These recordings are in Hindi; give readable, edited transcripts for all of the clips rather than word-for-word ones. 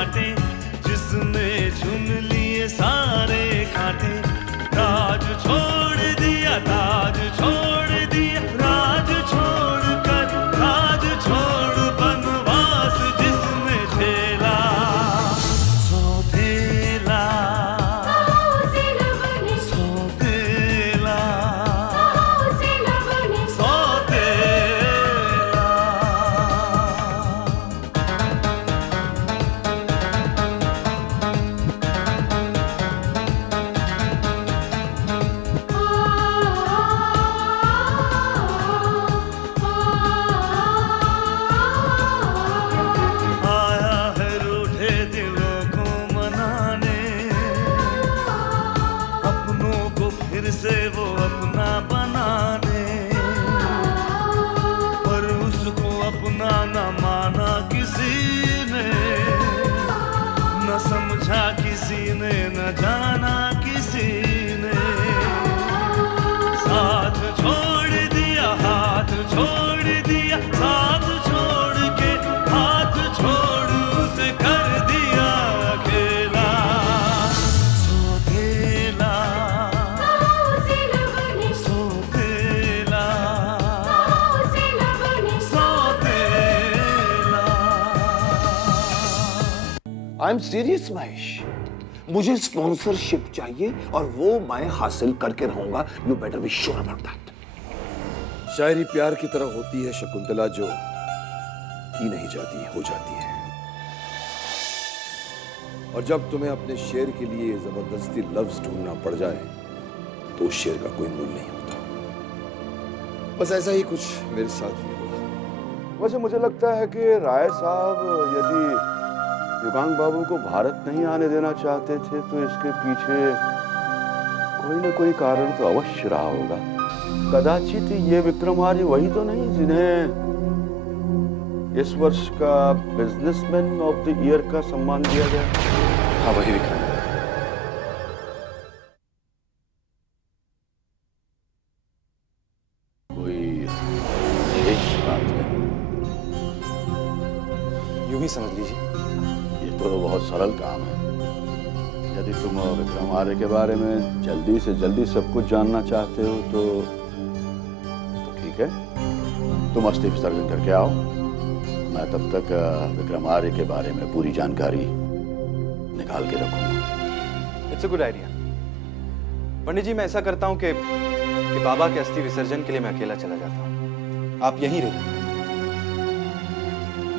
बांटे, जिसने चुन लिए सारे कांटे। राज छोड़ दिया, ताज छोड़ दिया, राज छोड़ कर राज छोड़ बनवास जिसने झेला। सौतेला सौतेला आया है रूठे दिलों को मनाने, अपनों को फिर से वो अपना बनाने। पर उसको अपना न माना किसी ने, न समझा किसी ने, न जाना किसी ने। साथ छोड़ दिया, हाथ छोड़ दिया, साथ छोड़ के हाथ छोड़ उसे कर दिया अकेला। सौतेला सौतेला सौतेला। आई एम सीरियस महेश, मुझे स्पॉन्सरशिप चाहिए और वो मैं हासिल करके रहूंगा। You better be sure about that. शायरी प्यार की तरह होती है शकुंतला, जो की नहीं जाती हो जाती है। और जब तुम्हें अपने शेर के लिए जबरदस्ती लफ्ज ढूंढना पड़ जाए तो उस शेर का कोई मूल्य नहीं होता। बस ऐसा ही कुछ मेरे साथ भी हुआ। वैसे मुझे लगता है कि राय साहब यदि युगांग बाबू को भारत नहीं आने देना चाहते थे तो इसके पीछे कोई ना कोई कारण तो अवश्य रहा होगा। कदाचित ये विक्रमार्य वही तो नहीं जिन्हें इस वर्ष का बिजनेसमैन ऑफ द ईयर का सम्मान दिया गया। हाँ, वही विक्रम। कोई विशेष बात है? यूं ही समझ लीजिए। ये तो बहुत सरल काम है। यदि तुम विक्रमार्य के बारे में जल्दी से जल्दी सब कुछ जानना चाहते हो तो ठीक है, तुम अस्थि विसर्जन करके आओ। मैं तब तक विक्रमार्य के बारे में पूरी जानकारी निकाल के रखूंगा। It's a good idea. Pandit ji, मैं ऐसा करता हूँ कि बाबा के अस्थि विसर्जन के लिए मैं अकेला चला जाता हूँ। आप यहीं रहिए।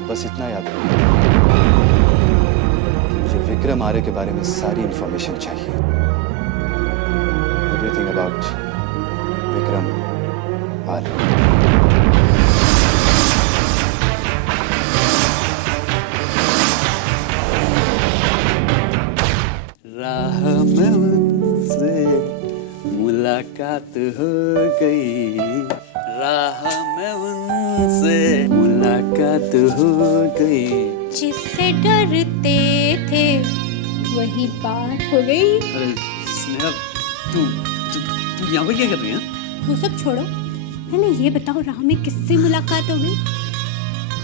बस इतना याद रखिए, मुझे विक्रम आर्य के बारे में सारी इंफॉर्मेशन चाहिए। एवरीथिंग अबाउट विक्रम आर्य। राह में उनसे मुलाकात हो गई, राह में उनसे मुलाकात हो गई। जिससे डरते थे वही बात हो गई। अरे स्नेहा, तू यहाँ पर क्या कर रही है? वो सब छोड़ो, पहले ये बताओ राह में किससे मुलाकात हो गई?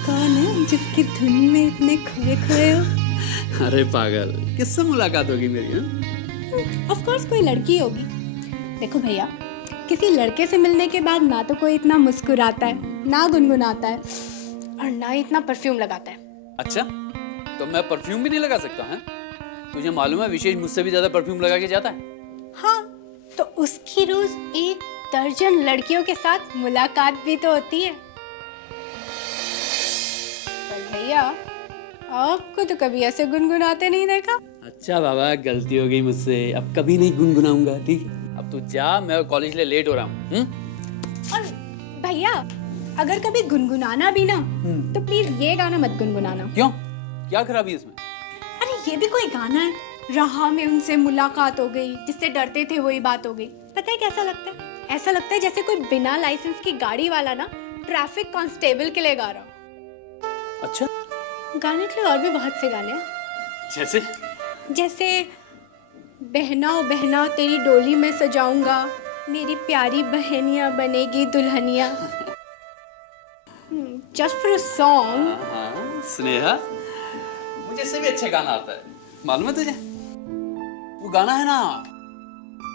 कौन है जिसकी धुन में इतने खोए खोए हो? अरे पागल, किससे मुलाकात होगी मेरी? ऑफ कोर्स कोई लड़की होगी। देखो भैया, किसी लड़के से मिलने के बाद ना तो कोई इतना मुस्कुराता है, ना गुनगुनाता है, और ना ही इतना परफ्यूम लगाता है। अच्छा, तो मैं परफ्यूम भी नहीं लगा सकता है? तुझे मालूम है विशेष मुझसे भी ज्यादा परफ्यूम लगा के जाता है। हाँ, तो उसकी रोज 1 दर्जन लड़कियों के साथ मुलाकात भी तो होती है। पर भैया, आपको तो कभी ऐसे गुनगुनाते नहीं देखा। अच्छा बाबा, गलती हो गई मुझसे, अब कभी नहीं गुनगुनाऊंगा, ठीक है? अब तू जा, मैं कॉलेज ले लेट हो रहा हूँ। और भैया, अगर कभी गुनगुनाना भी ना तो प्लीज ये गाना मत गुनगुनाना। क्यों? क्या खराबी है इसमें? अरे ये भी कोई गाना है? राह में उनसे मुलाकात हो गई, जिससे डरते थे वही बात हो गई। पता है कैसा लगता है? ऐसा लगता है जैसे कोई बिना लाइसेंस की गाड़ी वाला ना ट्रैफिक कांस्टेबल के लिए गा रहा हो। अच्छा, गाने के लिए और भी बहुत से गाने हैं। जैसे बहना ओ बहना तेरी डोली में सजाऊंगा, मेरी प्यारी बहनिया बनेगी Dulhania. Just for a song. Sneha, मुझे इससे भी अच्छा गाना आता है, मालूम है तुझे? वो गाना है ना,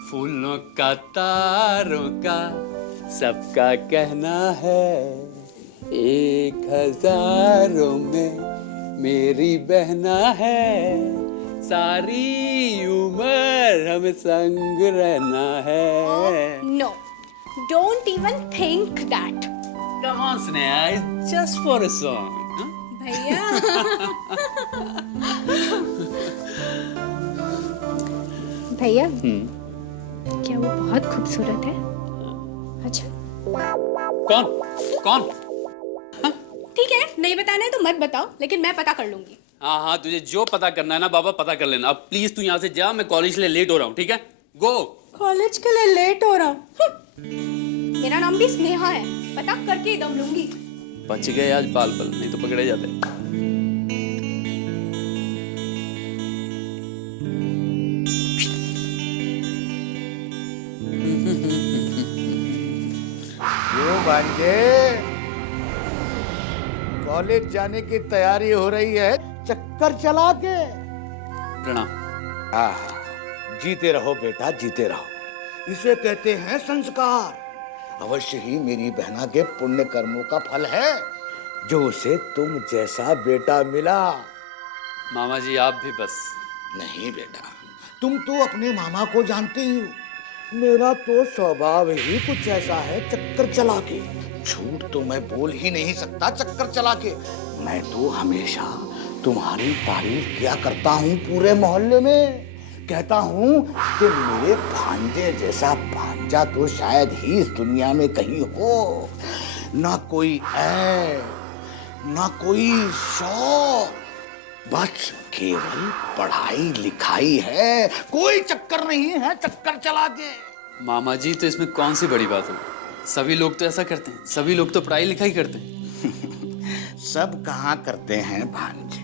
फूलों का तारों का सबका कहना है, 1000 में मेरी बहना है, सारी उम्र हम संग रहना है। No, don't even think that. Come on, Sneha, it's just for a song. Huh? भैया भैया क्या वो बहुत खूबसूरत है? अच्छा कौन? कौन? ठीक है, नहीं बताना है तो मत बताओ, लेकिन मैं पता कर लूंगी। हाँ हाँ, तुझे जो पता करना है ना बाबा, पता कर लेना। अब प्लीज तू यहाँ से जा, मैं कॉलेज के लिए लेट हो रहा हूँ, ठीक है? गो। कॉलेज के लिए लेट हो रहा हूँ। मेरा नाम भी स्नेहा है, पता करके ही दम लूंगी। बच गए आज बाल बाल, नहीं तो पकड़े जाते। क्यों भांजे, कॉलेज जाने की तैयारी हो रही है चक्कर चला के? प्रणाम। जीते रहो बेटा, जीते रहो। इसे कहते हैं संस्कार। अवश्य ही मेरी बहना के पुण्य कर्मों का फल है जो उसे तुम जैसा बेटा मिला। मामा जी आप भी बस। नहीं बेटा, तुम तो अपने मामा को जानते ही हो। मेरा तो स्वभाव ही कुछ ऐसा है, चक्कर चला के। झूठ तो मैं बोल ही नहीं सकता चक्कर चला के। मैं तो हमेशा तुम्हारी तारीफ किया करता हूँ पूरे मोहल्ले में। कहता हूँ कि मेरे भांजे जैसा भांजा तो शायद ही इस दुनिया में कहीं हो। ना कोई ऐब, ना कोई शौक, बस केवल पढ़ाई लिखाई है, कोई चक्कर नहीं है चक्कर चला के। मामा जी तो इसमें कौन सी बड़ी बात हो? सभी लोग तो ऐसा करते हैं, सभी लोग तो पढ़ाई लिखाई करते हैं। सब कहाँ करते हैं भांजे।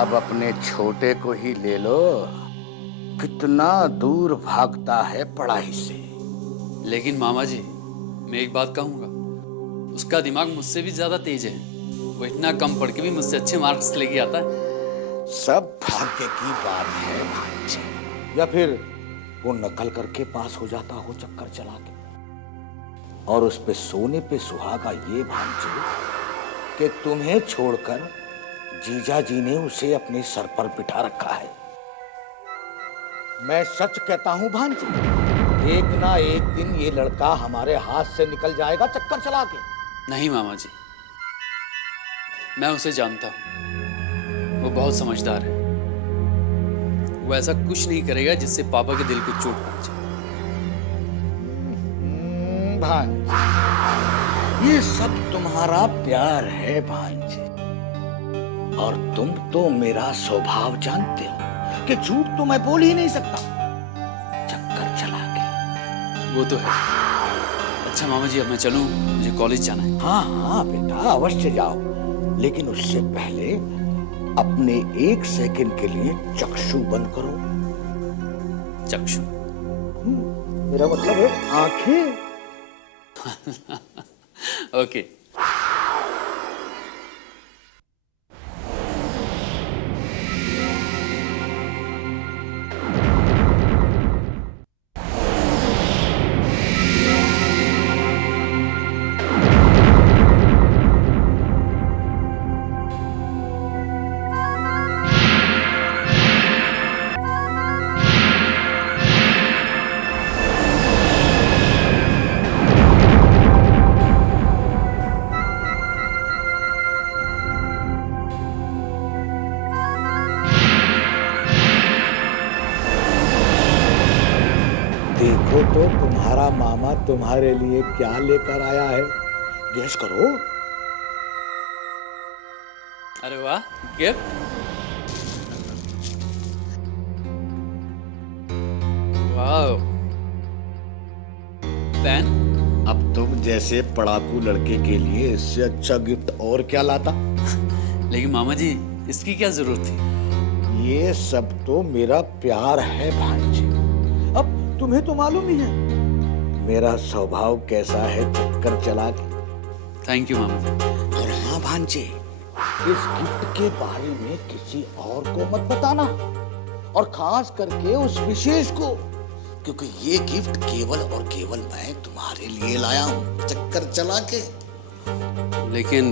अब अपने छोटे को ही ले लो, कितना दूर भागता है पढ़ाई से। लेकिन मामा जी मैं एक बात कहूँगा, उसका दिमाग मुझसे भी ज्यादा तेज है। वो इतना कम पढ़ के भी मुझसे अच्छे मार्क्स लेके आता है। सब भाग्य की बात है भांजे। या फिर वो नकल करके पास हो जाता हो चक्कर चला के। और उस पे सोने पे सुहागा ये भांजे कि तुम्हें छोड़कर जीजा जी ने उसे अपने सर पर बिठा रखा है। मैं सच कहता हूं भांजे, एक ना एक दिन ये लड़का हमारे हाथ से निकल जाएगा चक्कर चला के। नहीं मामा जी, मैं उसे जानता हूँ, वो बहुत समझदार है। वो ऐसा कुछ नहीं करेगा जिससे पापा के दिल को चोट पहुंचे। भांजे, ये सब तुम्हारा प्यार है भांजे। और तुम तो मेरा स्वभाव जानते हो कि झूठ तो मैं बोल ही नहीं सकता चक्कर चला के। वो तो है। अच्छा मामा जी अब मैं चलूं, मुझे कॉलेज जाना है। हाँ हाँ बेटा अवश्य जाओ, लेकिन उससे पहले अपने 1 सेकंड के लिए चक्षु बंद करो। चक्षु? मेरा मतलब है आंखें। ओके। देखो तो तुम्हारा मामा तुम्हारे लिए क्या लेकर आया है, गेस करो। अरे वाह, गिफ्ट? वाह, पेन? अब तुम जैसे पढ़ाकू लड़के के लिए इससे अच्छा गिफ्ट और क्या लाता। लेकिन मामा जी इसकी क्या जरूरत थी? ये सब तो मेरा प्यार है भांजे। अब तुम्हें तो मालूम ही है मेरा स्वभाव कैसा है चक्कर चला के। थैंक यू मामा जी। और हाँ भांजे, इस गिफ्ट के बारे में किसी और को मत बताना, और खास करके उस विशेष को, क्योंकि ये गिफ्ट केवल और केवल मैं तुम्हारे लिए लाया हूं, चक्कर चला के। लेकिन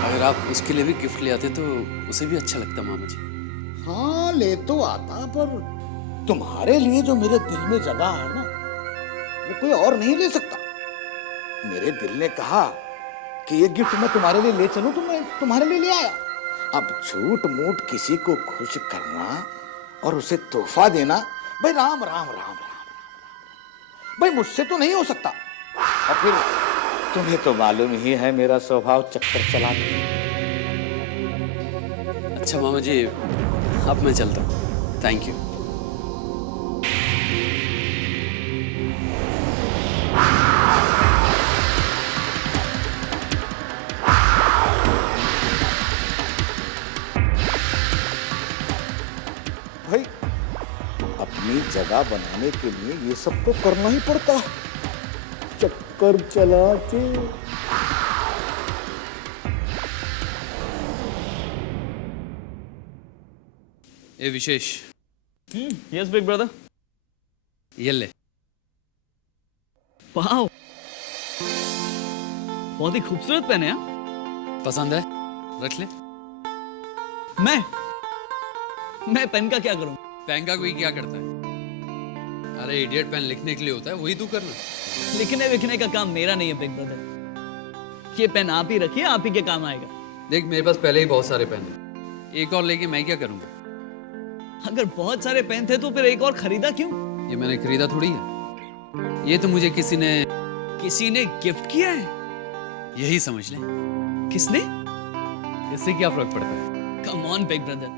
अगर आप उसके लिए भी गिफ्ट ले आते तो उसे भी अच्छा लगता मामा जी। हाँ ले तो आता, पर तुम्हारे लिए जो मेरे दिल में जगह है ना, वो कोई और नहीं ले सकता। मेरे दिल ने कहा कि ये गिफ्ट मैं तुम्हारे लिए ले चलूं, तो मैं तुम्हारे लिए ले आया। अब झूठ मूठ किसी को खुश करना और उसे तोहफा देना, भाई राम राम राम राम राम, भाई मुझसे तो नहीं हो सकता। और फिर तुम्हें तो मालूम ही है मेरा स्वभाव चक्कर चलाने। अच्छा मामा जी, अब मैं चलता हूँ। Thank you. भाई अपनी जगह बनाने के लिए ये सब तो करना ही पड़ता है, चक्कर चला के। ए विशेष, यस बिग ब्रदर। ये ले। वाओ, बहुत ही खूबसूरत पेन है। हाँ? पसंद है? रख ले। मैं पेन का क्या करूं? पेन का कोई क्या करता है? अरे इडियट, पेन लिखने के लिए होता है, वही तू करना। लिखने विखने का काम मेरा नहीं है बिग ब्रदर। ये पेन आप ही रखिए, आप ही के काम आएगा। देख, मेरे पास पहले ही बहुत सारे पेन हैं, एक और लेके मैं क्या करूंगा? अगर बहुत सारे पेन थे तो फिर एक और खरीदा क्यों? ये मैंने खरीदा थोड़ी है, ये तो मुझे किसी ने गिफ्ट किया है। यही समझ ले। किसने? इससे क्या फर्क पड़ता है? कम ऑन बिग ब्रदर,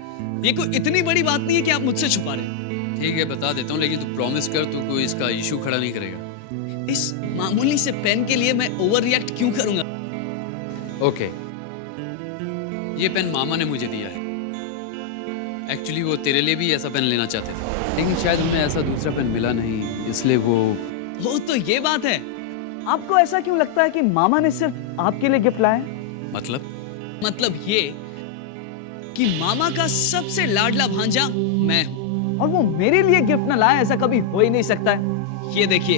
ये कोई इतनी बड़ी बात नहीं है कि आप मुझसे छुपा रहे हैं। ठीक है, बता देता हूँ, लेकिन तू प्रॉमिस कर, तू कोई इसका इशू खड़ा नहीं करेगा। इस मामूली से पेन के लिए मैं ओवर रिएक्ट क्यों करूंगा? ओके, ये पेन मामा ने मुझे दिया है। एक्चुअली वो तेरे लिए भी ऐसा पेन लेना चाहते थे, लेकिन शायद उन्हें ऐसा दूसरा पेन मिला नहीं, इसलिए वो तो ये बात है। आपको ऐसा क्यों लगता है कि मामा ने सिर्फ आपके लिए गिफ्ट लाया? मतलब ये कि मामा का सबसे लाडला भांजा मैं हूं, और वो मेरे लिए गिफ्ट न लाए, ऐसा कभी हो ही नहीं सकता है। ये देखिए,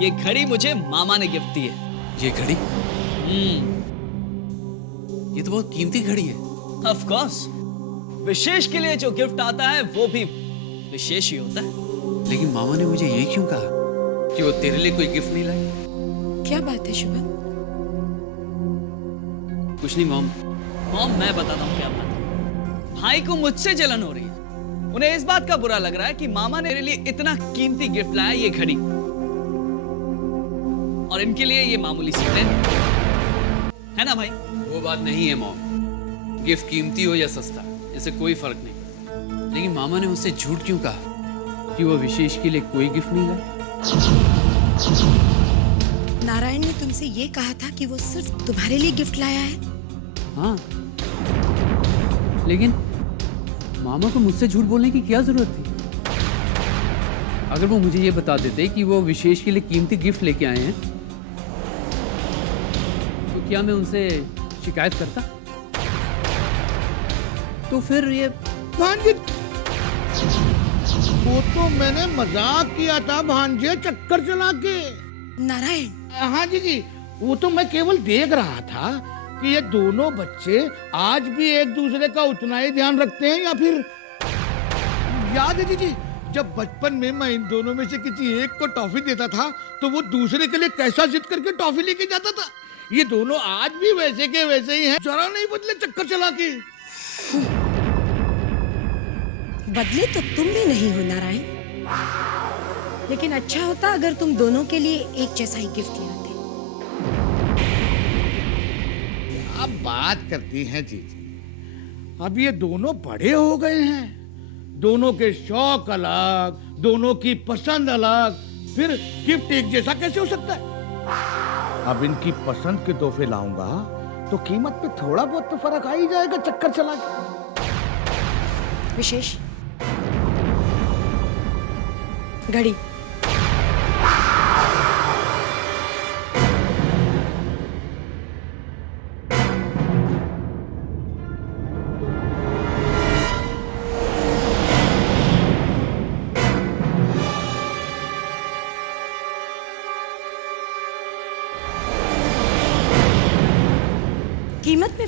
ये घड़ी मुझे मामा ने गिफ्ट दी है। ये घड़ी? ये तो बहुत कीमती घड़ी है। ऑफ कोर्स, विशेष के लिए जो गिफ्ट आता है वो भी विशेष ही होता है। लेकिन मामा ने मुझे ये क्यों कहा कि वो तेरे लिए कोई गिफ्ट नहीं लाई? क्या बात है शुभम? कुछ नहीं मॉम। मैं बताता हूँ क्या बात है। भाई को मुझसे जलन हो रही है। उन्हें इस बात का बुरा लग रहा है कि मामा ने मेरे लिए इतना कीमती गिफ्ट लाया, ये घड़ी, और इनके लिए ये मामूली सी पेन है ना भाई? वो बात नहीं है मॉम, गिफ्ट कीमती हो या सस्ता, इससे कोई फर्क नहीं पड़ता। लेकिन मामा ने मुझसे झूठ क्यों कहा कि वो विशेष के लिए कोई गिफ्ट नहीं लाया? नारायण ने तुमसे ये कहा था कि वो सिर्फ तुम्हारे लिए गिफ्ट लाया है? हाँ, लेकिन मामा को मुझसे झूठ बोलने की क्या जरूरत थी? अगर वो मुझे ये बता देते कि वो विशेष के लिए कीमती गिफ्ट लेके आए हैं, तो क्या मैं उनसे शिकायत करता? तो फिर ये भांजे, वो तो मैंने मजाक किया था भांजे, चक्कर चला के। नारायण, हाँ जी, वो तो मैं केवल देख रहा था कि ये दोनों बच्चे आज भी एक दूसरे का उतना ही ध्यान रखते हैं या फिर। याद है जी, जब बचपन में मैं इन दोनों में से किसी एक को टॉफी देता था तो वो दूसरे के लिए कैसा जिद करके टॉफी लेके जाता था। ये दोनों आज भी वैसे के वैसे ही हैं, जरा नहीं बदले चक्कर चला के। बदले तो तुम भी नहीं हो नारायण, लेकिन अच्छा होता अगर तुम दोनों के लिए एक जैसा ही गिफ्ट ले आते। अब बात करती हैं जीजी, अब ये दोनों बड़े हो गए हैं, दोनों के शौक अलग, दोनों की पसंद अलग, फिर गिफ्ट एक जैसा कैसे हो सकता है? अब इनकी पसंद के तोहफे लाऊंगा तो कीमत पे थोड़ा बहुत तो फर्क आ ही जाएगा, चक्कर चला के। विशेष, घड़ी।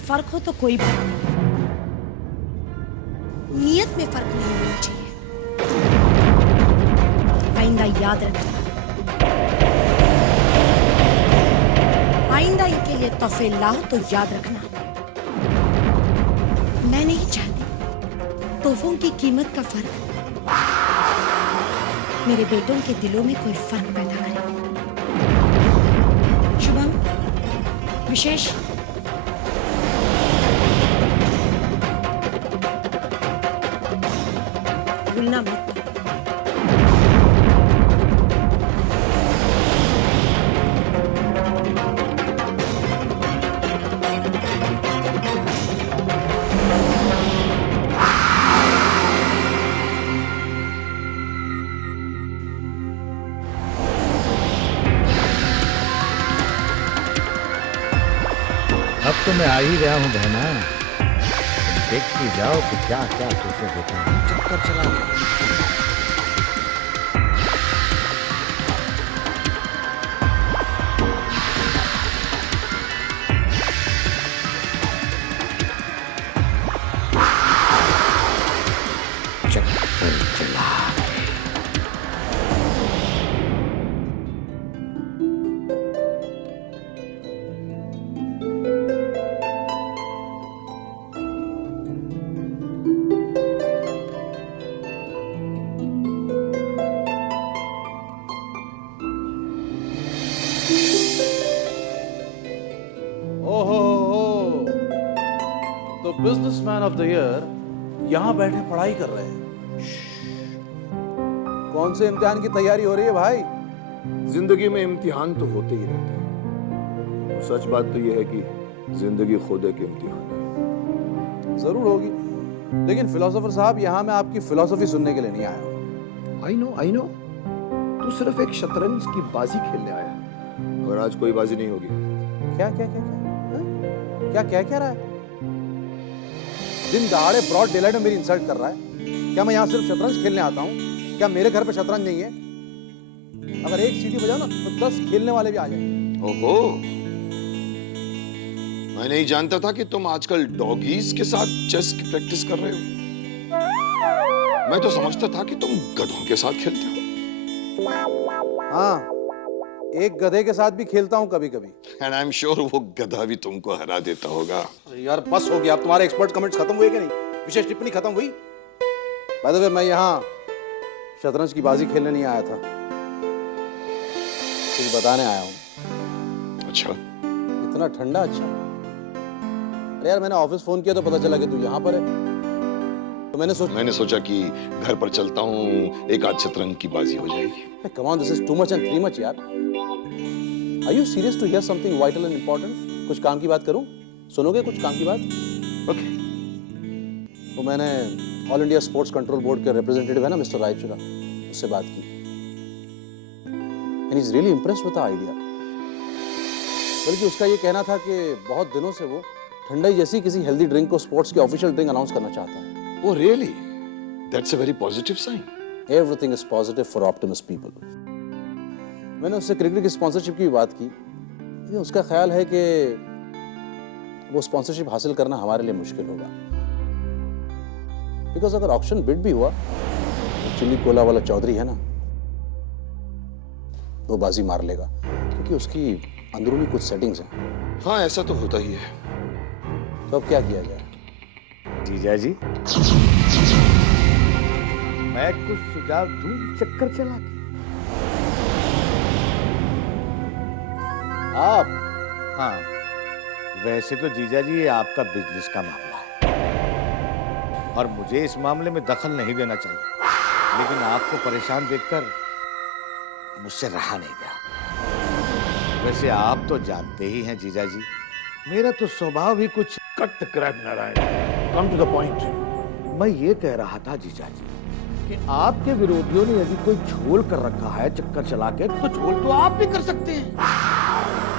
फर्क हो तो कोई बात नहीं, नियत में फर्क नहीं होना चाहिए। आइंदा याद रखना, आइंदा इनके लिए तोहफे लाओ तो याद रखना। मैं नहीं चाहती तोहफों की कीमत का फर्क मेरे बेटों के दिलों में कोई फर्क पैदा करे। शुभम, विशेष, भूलना मत। अब तो मैं आ ही गया हूँ बहना, देखती जाओ कि क्या क्या तुझे देता हूँ चक्कर चला के। चक्कर चला के। ओहो, तो बिजनेसमैन ऑफ द ईयर यहाँ बैठे पढ़ाई कर रहे हैं। कौन से इम्तिहान की तैयारी हो रही है भाई? जिंदगी में इम्तिहान तो होते ही रहते हैं, और सच बात तो यह है कि जिंदगी खुद एक इम्तिहान है। जरूर होगी, लेकिन फिलोसोफर साहब यहाँ मैं आपकी फिलोसफी सुनने के लिए नहीं आया हूँ। आई नो, तू सिर्फ एक शतरंज की बाजी खेलने आया है, और आज कोई बाजी नहीं होगी। क्या क्या क्या क्या क्या क्या कह रहा है? दिन दहाड़े ब्रॉड डेलाइट में मेरी इंसल्ट कर रहा है। क्या मैं यहाँ सिर्फ शतरंज खेलने आता हूँ? क्या मेरे घर पे शतरंज नहीं है? अगर एक सीटी बजाओ ना तो 10 खेलने वाले भी आ जाएंगे। ओहो, मैं नहीं जानता था कि तुम आजकल डॉगीज के साथ चेस की प्रैक्टिस कर रहे हो। मैं तो समझता था कि तुम गधों के साथ खेलते हो। हाँ, एक गधे के साथ भी खेलता हूँ कभी कभी। एंड आई एम श्योर वो गधा भी तुमको हरा देता होगा। यार बस हो गया, अब तुम्हारे एक्सपर्ट कमेंट्स खत्म हुए कि नहीं? विशेष टिप्पणी खत्म हुई? बाय द वे, मैं यहाँ शतरंज की बाजी खेलने नहीं आया था, कुछ बताने आया हूँ। अच्छा, इतना ठंडा? अच्छा, अरे यार मैंने ऑफिस फोन किया तो पता चला कि तू यहाँ पर है, तो मैंने सोचा कि घर पर चलता हूँ, एक आध शतरंज की बाजी हो जाएगी। Come on, this is too much and three much यार। Are you serious to hear something vital and important? कुछ काम की बात करूं? सुनोगे कुछ काम की बात? ओके। तो मैंने all India sports control board के रिप्रेजेंटेटिव है ना मिस्टर रायचुरा, उससे बात की, and he is really impressed with the idea. बल्कि उसका ये कहना था कि बहुत दिनों से वो ठंडाई जैसी किसी हेल्दी ड्रिंक को स्पोर्ट्स की ऑफिशियल ड्रिंक अनाउंस करना चाहता है। Oh really? That's a very positive sign. Everything is positive for optimist people. मैंने उससे क्रिकेट की स्पॉन्सरशिप की बात की, लेकिन उसका ख्याल है कि वो स्पॉन्सरशिप हासिल करना हमारे लिए मुश्किल होगा, बिकॉज अगर ऑक्शन बिड भी हुआ तो चिल्ली कोला वाला चौधरी है ना, वो बाजी मार लेगा, क्योंकि उसकी अंदरूनी कुछ सेटिंग्स हैं। हाँ, ऐसा तो होता ही है। तो अब क्या किया जाए? जीजा जी, मैं कुछ सुझाव दूं चक्कर चला के? आप? हाँ, वैसे तो जीजा जी ये आपका बिजनेस का मामला है और मुझे इस मामले में दखल नहीं देना चाहिए, लेकिन आपको परेशान देखकर मुझसे रहा नहीं गया। वैसे आप तो जानते ही हैं जीजा जी, मेरा तो स्वभाव ही कुछ cut crap Narayan. Come to the point. मैं ये कह रहा था जीजा जी कि आपके विरोधियों ने यदि कोई झोल कर रखा है चक्कर चला के, तो झोल तो आप भी कर सकते हैं।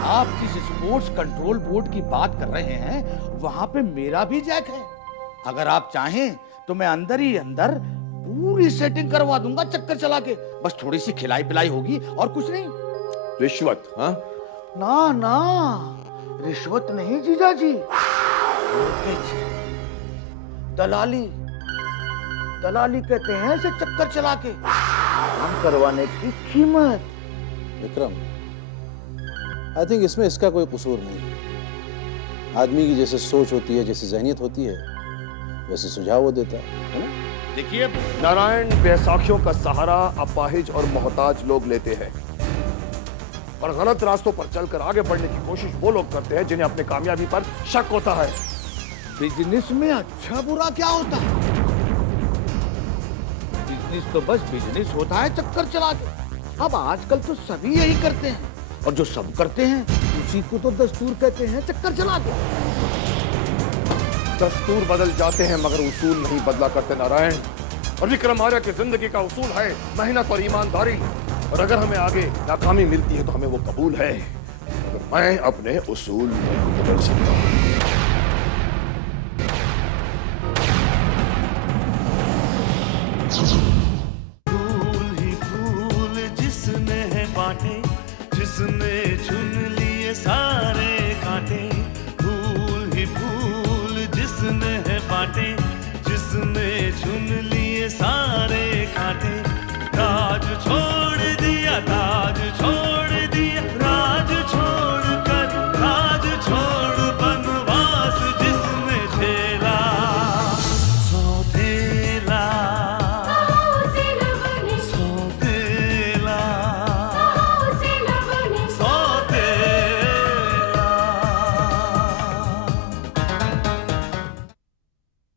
आप जिस स्पोर्ट्स कंट्रोल बोर्ड की बात कर रहे हैं वहां पे मेरा भी जैक है। अगर आप चाहें तो मैं अंदर ही अंदर पूरी सेटिंग करवा दूंगा चक्कर चला के, बस थोड़ी सी खिलाई पिलाई होगी और कुछ नहीं। रिश्वत? हाँ, ना ना, रिश्वत नहीं जीजा जी, दलाली दलाली कहते हैं इसे चक्कर चला के काम करवाने की कीमत। विक्रम, आई थिंक इसमें इसका कोई कसूर नहीं। आदमी की जैसे सोच होती है, जैसे जहनियत होती है, वैसे सुझाव वो देता है ना? देखिए, नारायण बैसाखियों का सहारा अपाहिज और मोहताज लोग लेते हैं और गलत रास्तों पर चलकर आगे बढ़ने की कोशिश वो लोग करते हैं जिन्हें अपनी कामयाबी पर शक होता है। बिजनेस में अच्छा बुरा क्या होता है? बिजनेस तो बस बिजनेस होता है चक्कर चला के। अब आजकल तो सभी यही करते हैं और जो सब करते हैं उसी को तो दस्तूर कहते हैं, चक्कर चला के। दस्तूर बदल जाते हैं मगर उसूल नहीं बदला करते नारायण। और विक्रम आर्य की जिंदगी का उसूल है मेहनत और ईमानदारी। और अगर हमें आगे नाकामी मिलती है तो हमें वो कबूल है। मैं अपने उसूल नहीं बदल सकता।